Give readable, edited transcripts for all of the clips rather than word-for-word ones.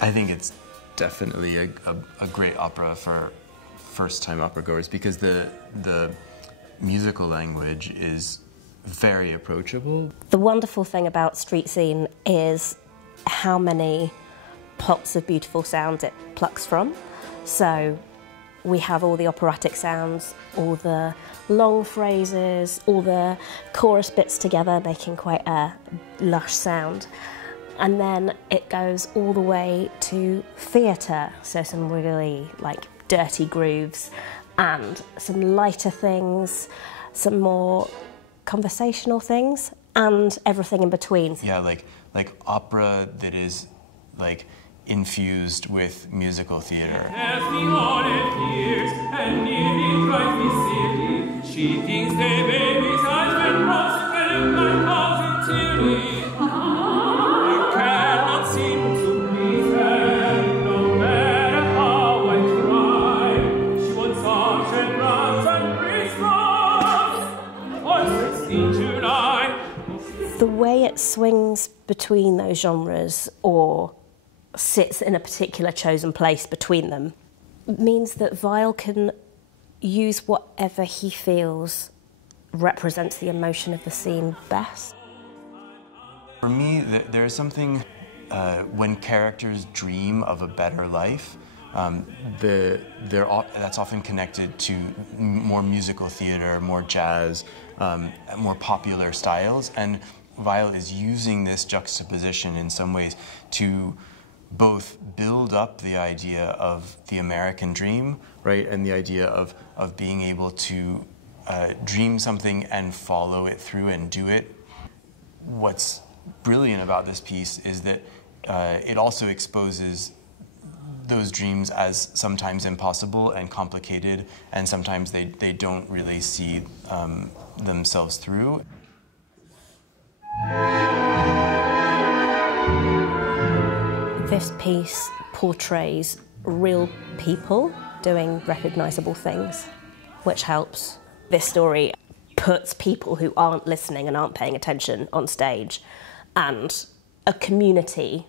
I think it's definitely a great opera for first-time opera goers because the musical language is very approachable. The wonderful thing about Street Scene is how many pots of beautiful sound it plucks from. So we have all the operatic sounds, all the long phrases, all the chorus bits together, making quite a lush sound. And then it goes all the way to theatre, so some really like dirty grooves and some lighter things, some more conversational things, and everything in between. Yeah, like opera that is like infused with musical theatre. She thinks they baby's husband the way it swings between those genres or sits in a particular chosen place between them means that Weill can use whatever he feels represents the emotion of the scene best. For me, there's something when characters dream of a better life, that's often connected to more musical theater, more jazz, more popular styles, and Weill is using this juxtaposition in some ways to both build up the idea of the American dream, right, and the idea of being able to dream something and follow it through and do it. What's brilliant about this piece is that it also exposes those dreams as sometimes impossible and complicated, and sometimes they don't really see themselves through. This piece portrays real people doing recognisable things, which helps. This story puts people who aren't listening and aren't paying attention on stage, and a community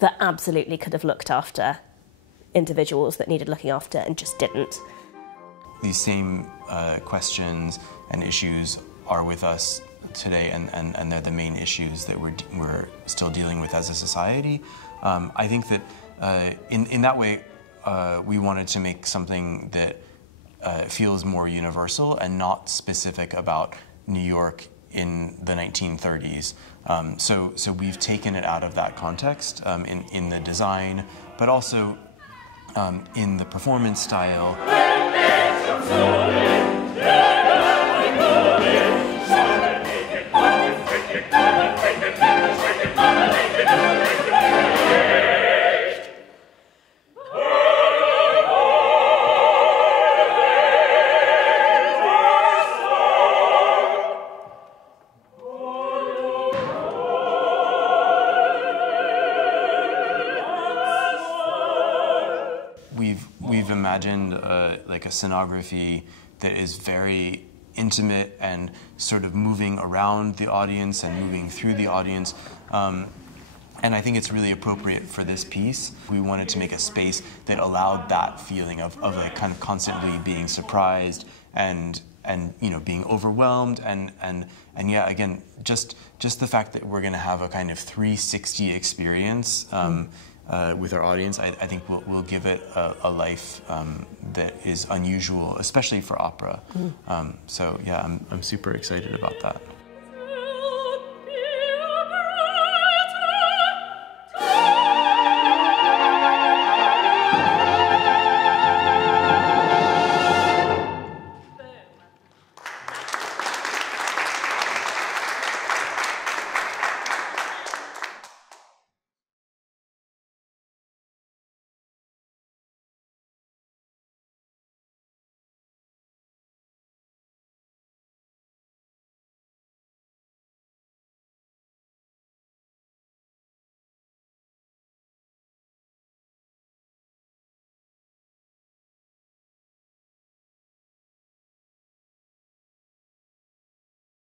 that absolutely could have looked after individuals that needed looking after and just didn't. These same questions and issues are with us today, and they're the main issues that we're still dealing with as a society. I think that in that way, we wanted to make something that feels more universal and not specific about New York in the 1930s. So we've taken it out of that context in the design, but also in the performance style. We've imagined like a scenography that is very intimate and sort of moving around the audience and moving through the audience. And I think it's really appropriate for this piece. We wanted to make a space that allowed that feeling of like kind of constantly being surprised and you know, being overwhelmed and yeah, again, just the fact that we're going to have a kind of 360 experience with our audience, I think we'll give it a life that is unusual, especially for opera. So yeah, I'm super excited about that.